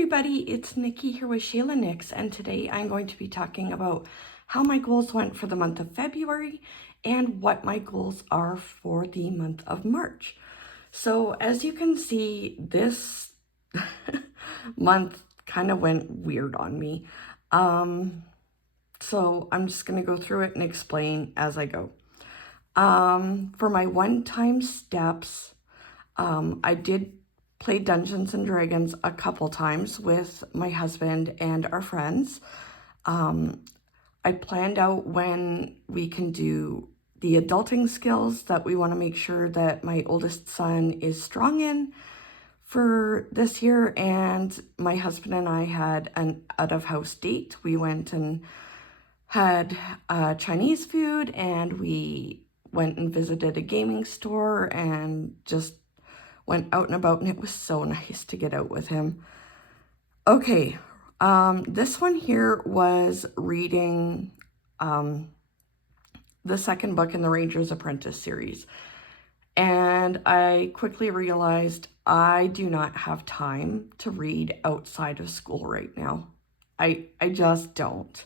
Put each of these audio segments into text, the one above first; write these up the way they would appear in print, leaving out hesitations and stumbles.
everybody, it's Nikki here with Shayla Nix, and today I'm going to be talking about how my goals went for the month of February and what my goals are for the month of March. So as you can see, this month kind of went weird on me. So I'm just going to go through it and explain as I go. For my one-time steps, I did play Dungeons and Dragons a couple times with my husband and our friends. I planned out when we can do the adulting skills that we want to make sure that my oldest son is strong in for this year. And my husband and I had an out-of-house date. We went and had Chinese food, and we went and visited a gaming store and just went out and about, and it was so nice to get out with him. Okay, this one here was reading the second book in the Ranger's Apprentice series. And I quickly realized I do not have time to read outside of school right now. I just don't.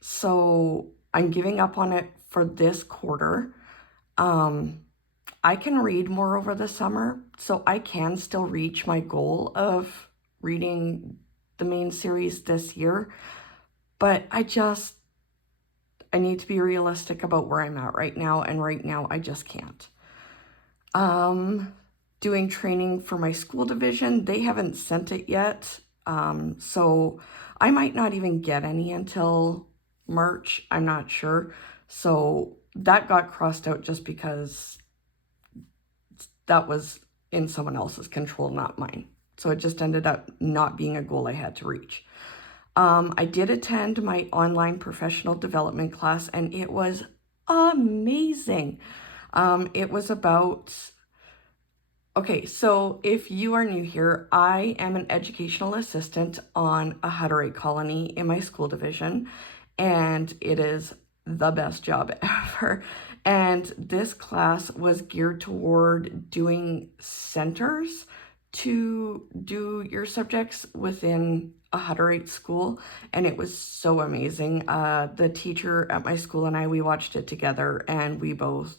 So I'm giving up on it for this quarter. I can read more over the summer, so I can still reach my goal of reading the main series this year, but I need to be realistic about where I'm at right now, and right now I just can't. Doing training for my school division, they haven't sent it yet, so I might not even get any until March, I'm not sure, so that got crossed out just because that was in someone else's control, not mine. So it just ended up not being a goal I had to reach. I did attend my online professional development class, and it was amazing. It was about, okay, so if you are new here, I am an educational assistant on a Hutterite colony in my school division, and it is the best job ever. And this class was geared toward doing centers to do your subjects within a Hutterite school, and it was so amazing. The teacher at my school and we watched it together, and we both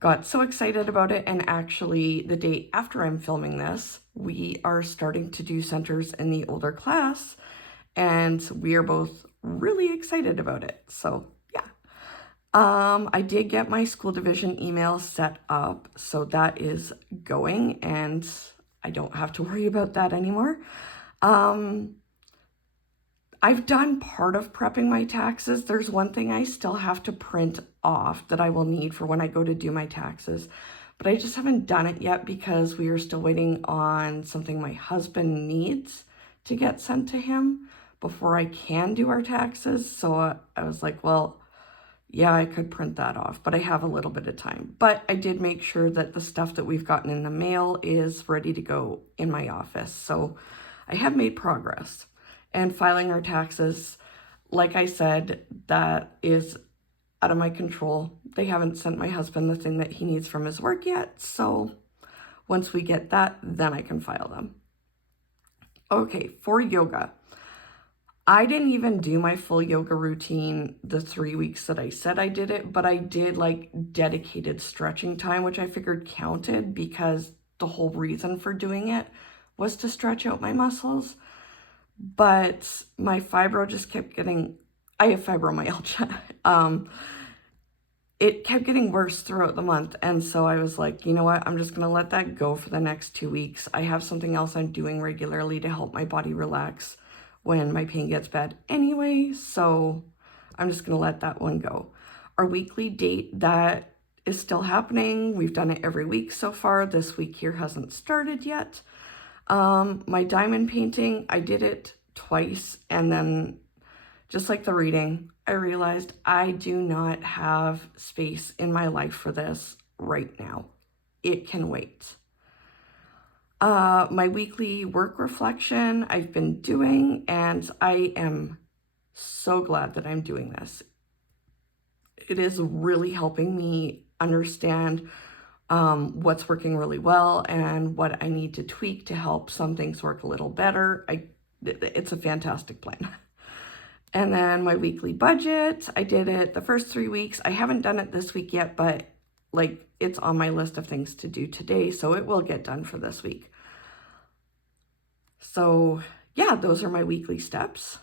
got so excited about it. And actually, the day after I'm filming this, we are starting to do centers in the older class, and we are both really excited about it. So I did get my school division email set up, so that is going, and I don't have to worry about that anymore. I've done part of prepping my taxes. There's one thing I still have to print off that I will need for when I go to do my taxes, but I just haven't done it yet because we are still waiting on something my husband needs to get sent to him before I can do our taxes. So I was like, well, yeah, I could print that off, but I have a little bit of time. But I did make sure that the stuff that we've gotten in the mail is ready to go in my office. So I have made progress. And filing our taxes, like I said, that is out of my control. They haven't sent my husband the thing that he needs from his work yet. So once we get that, then I can file them. Okay, for yoga. I didn't even do my full yoga routine the 3 weeks that I said I did it, but I did like dedicated stretching time, which I figured counted because the whole reason for doing it was to stretch out my muscles. But my fibro just kept getting, I have fibromyalgia. It kept getting worse throughout the month. And so I was like, you know what? I'm just going to let that go for the next 2 weeks. I have something else I'm doing regularly to help my body relax when my pain gets bad anyway, so I'm just gonna let that one go. Our weekly date, that is still happening. We've done it every week so far. This week here hasn't started yet. My diamond painting, I did it twice, and then just like the reading, I realized I do not have space in my life for this right now. It can wait. My weekly work reflection I've been doing, and I am so glad that I'm doing this. It is really helping me understand what's working really well and what I need to tweak to help some things work a little better. It's a fantastic plan. And then my weekly budget, I did it the first 3 weeks. I haven't done it this week yet, but like it's on my list of things to do today, so it will get done for this week. So yeah, those are my weekly steps.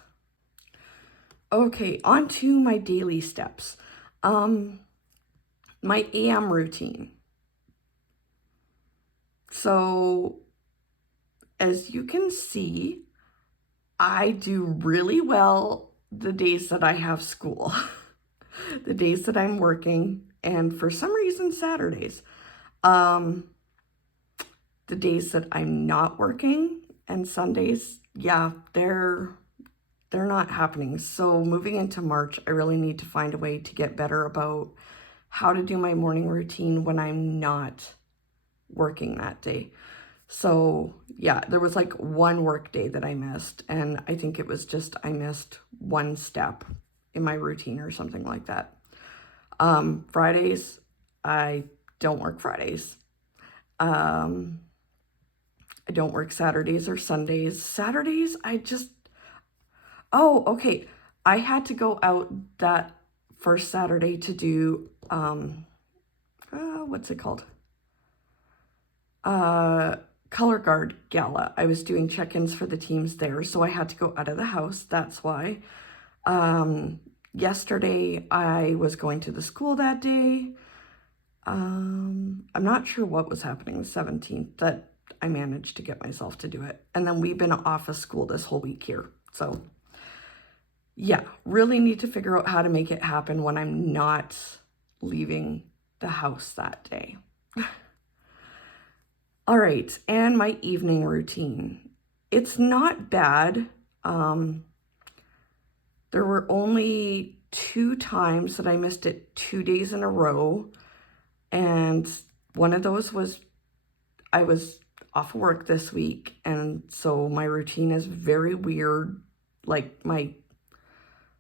Okay, on to my daily steps. My AM routine. So as you can see, I do really well the days that I have school, the days that I'm working, and for some reason, Saturdays. The days that I'm not working and Sundays, yeah, they're not happening. So moving into March, I really need to find a way to get better about how to do my morning routine when I'm not working that day. So yeah, there was like one work day that I missed, and I think it was just I missed one step in my routine or something like that. Fridays, I don't work Fridays. I don't work Saturdays or Sundays. Saturdays, oh, okay. I had to go out that first Saturday to do, what's it called? Color Guard Gala. I was doing check-ins for the teams there, so I had to go out of the house. That's why. Yesterday, I was going to the school that day. I'm not sure what was happening the 17th, that I managed to get myself to do it. And then we've been off of school this whole week here. So yeah, really need to figure out how to make it happen when I'm not leaving the house that day. All right, and my evening routine. It's not bad. There were only 2 times that I missed it 2 days in a row. And one of those was I was off work this week. And so my routine is very weird. Like my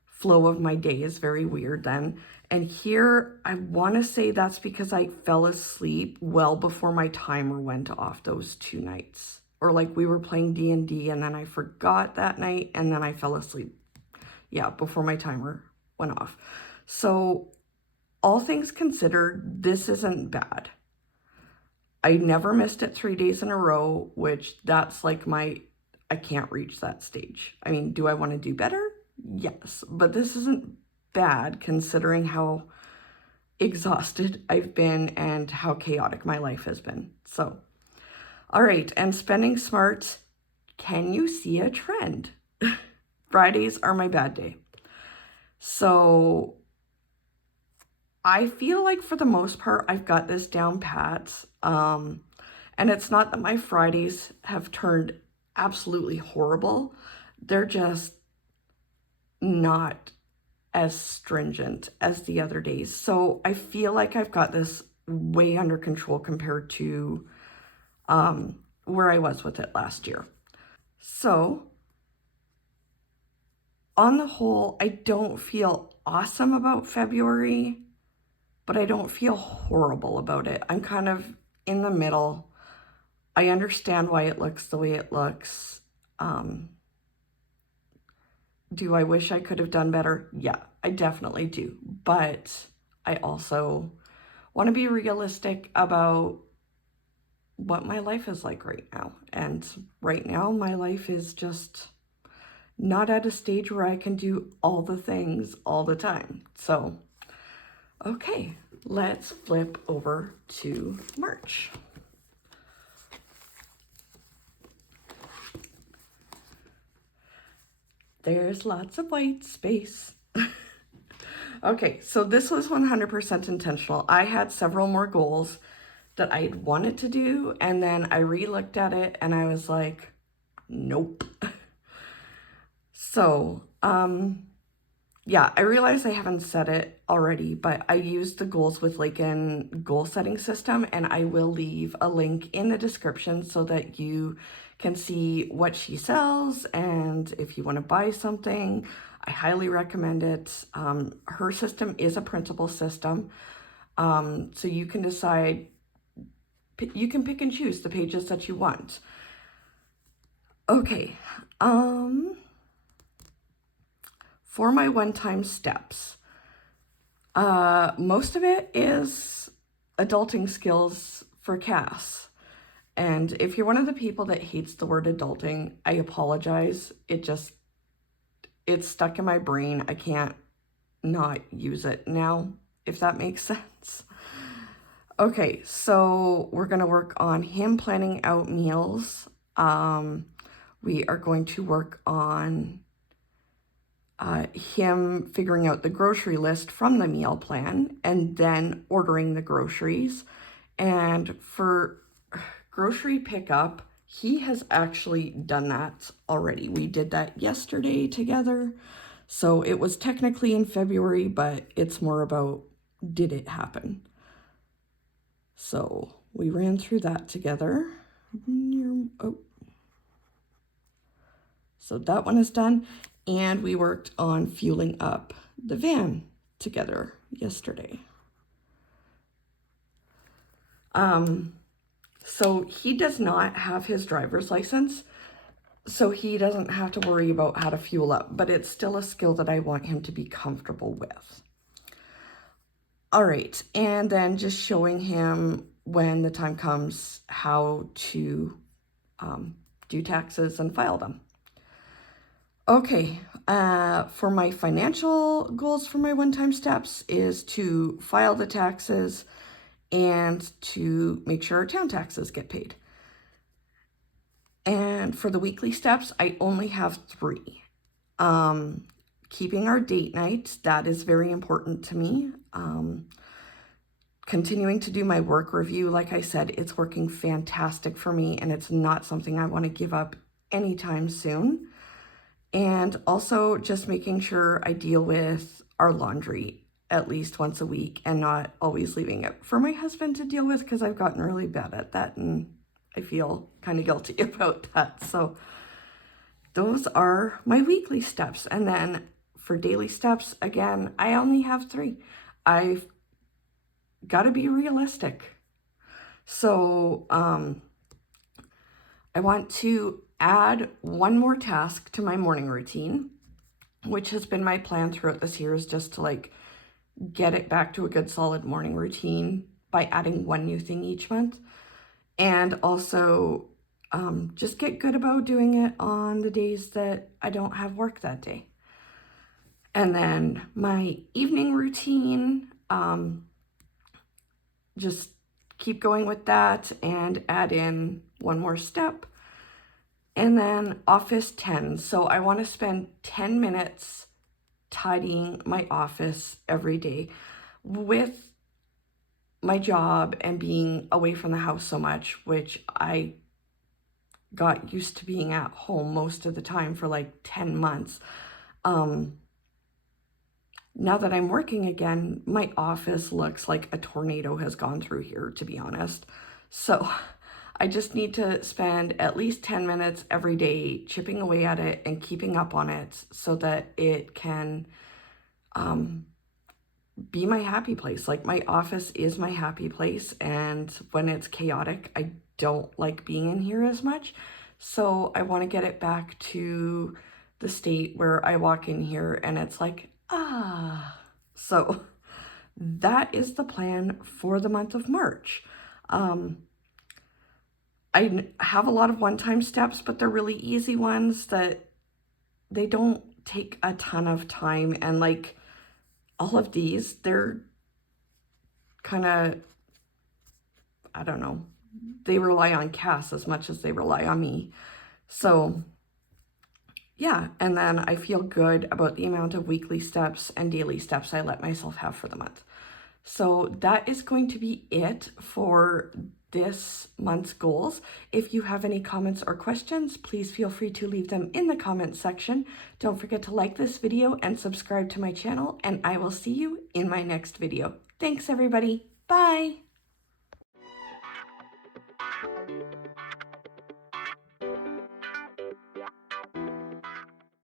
flow of my day is very weird then. And here, I want to say that's because I fell asleep well before my timer went off those 2 nights. Or like we were playing D&D and then I forgot that night and then I fell asleep. Yeah, before my timer went off. So all things considered, this isn't bad. I never missed it 3 days in a row, which that's like I can't reach that stage. I mean, do I want to do better? Yes, but this isn't bad considering how exhausted I've been and how chaotic my life has been. So, all right, and spending smart, can you see a trend? Fridays are my bad day. So I feel like for the most part, I've got this down pat. And it's not that my Fridays have turned absolutely horrible. They're just not as stringent as the other days. So I feel like I've got this way under control compared to where I was with it last year. So on the whole, I don't feel awesome about February, but I don't feel horrible about it. I'm kind of in the middle. I understand why it looks the way it looks. Do I wish I could have done better? Yeah, I definitely do. But I also want to be realistic about what my life is like right now. And right now, my life is just not at a stage where I can do all the things all the time. So, okay, let's flip over to March. There's lots of white space. Okay, so this was 100% intentional. I had several more goals that I wanted to do, and then I re-looked at it and I was like, nope. So, yeah, I realize I haven't said it already, but I used the Goals with Laken goal setting system, and I will leave a link in the description so that you can see what she sells, and if you want to buy something, I highly recommend it. Her system is a printable system, so you can decide you can pick and choose the pages that you want. Okay, for my one-time steps, most of it is adulting skills for Cass. And if you're one of the people that hates the word adulting, I apologize. It's stuck in my brain. I can't not use it now, if that makes sense. Okay, so we're going to work on him planning out meals. We are going to work on him figuring out the grocery list from the meal plan and then ordering the groceries. And for grocery pickup, he has actually done that already. We did that yesterday together. So it was technically in February, but it's more about, did it happen? So we ran through that together. Oh. So that one is done. And we worked on fueling up the van together yesterday. So he does not have his driver's license, so he doesn't have to worry about how to fuel up, but it's still a skill that I want him to be comfortable with. All right, and then just showing him when the time comes how to do taxes and file them. Okay, for my financial goals for my one-time steps is to file the taxes and to make sure our town taxes get paid. And for the weekly steps, I only have 3. Keeping our date night, that is very important to me. Continuing to do my work review, like I said, it's working fantastic for me, and it's not something I want to give up anytime soon. And also just making sure I deal with our laundry at least once a week and not always leaving it for my husband to deal with, because I've gotten really bad at that and I feel kind of guilty about that. So those are my weekly steps. And then for daily steps, again, I only have 3. I've got to be realistic. So I want to add one more task to my morning routine, which has been my plan throughout this year, is just to like get it back to a good solid morning routine by adding one new thing each month. And also just get good about doing it on the days that I don't have work that day. And then my evening routine, just keep going with that and add in one more step. And then office 10. So I want to spend 10 minutes tidying my office every day. With my job and being away from the house so much, which I got used to being at home most of the time for like 10 months. Now that I'm working again, my office looks like a tornado has gone through here, to be honest. So I just need to spend at least 10 minutes every day chipping away at it and keeping up on it so that it can be my happy place. Like, my office is my happy place, and when it's chaotic, I don't like being in here as much. So I want to get it back to the state where I walk in here and it's like, ah. So that is the plan for the month of March. I have a lot of one-time steps, but they're really easy ones that they don't take a ton of time. And like all of these, they're kind of, I don't know, they rely on Cass as much as they rely on me. So yeah, and then I feel good about the amount of weekly steps and daily steps I let myself have for the month. So that is going to be it for this month's goals. If you have any comments or questions, please feel free to leave them in the comments section. Don't forget to like this video and subscribe to my channel, and I will see you in my next video. Thanks, everybody. Bye.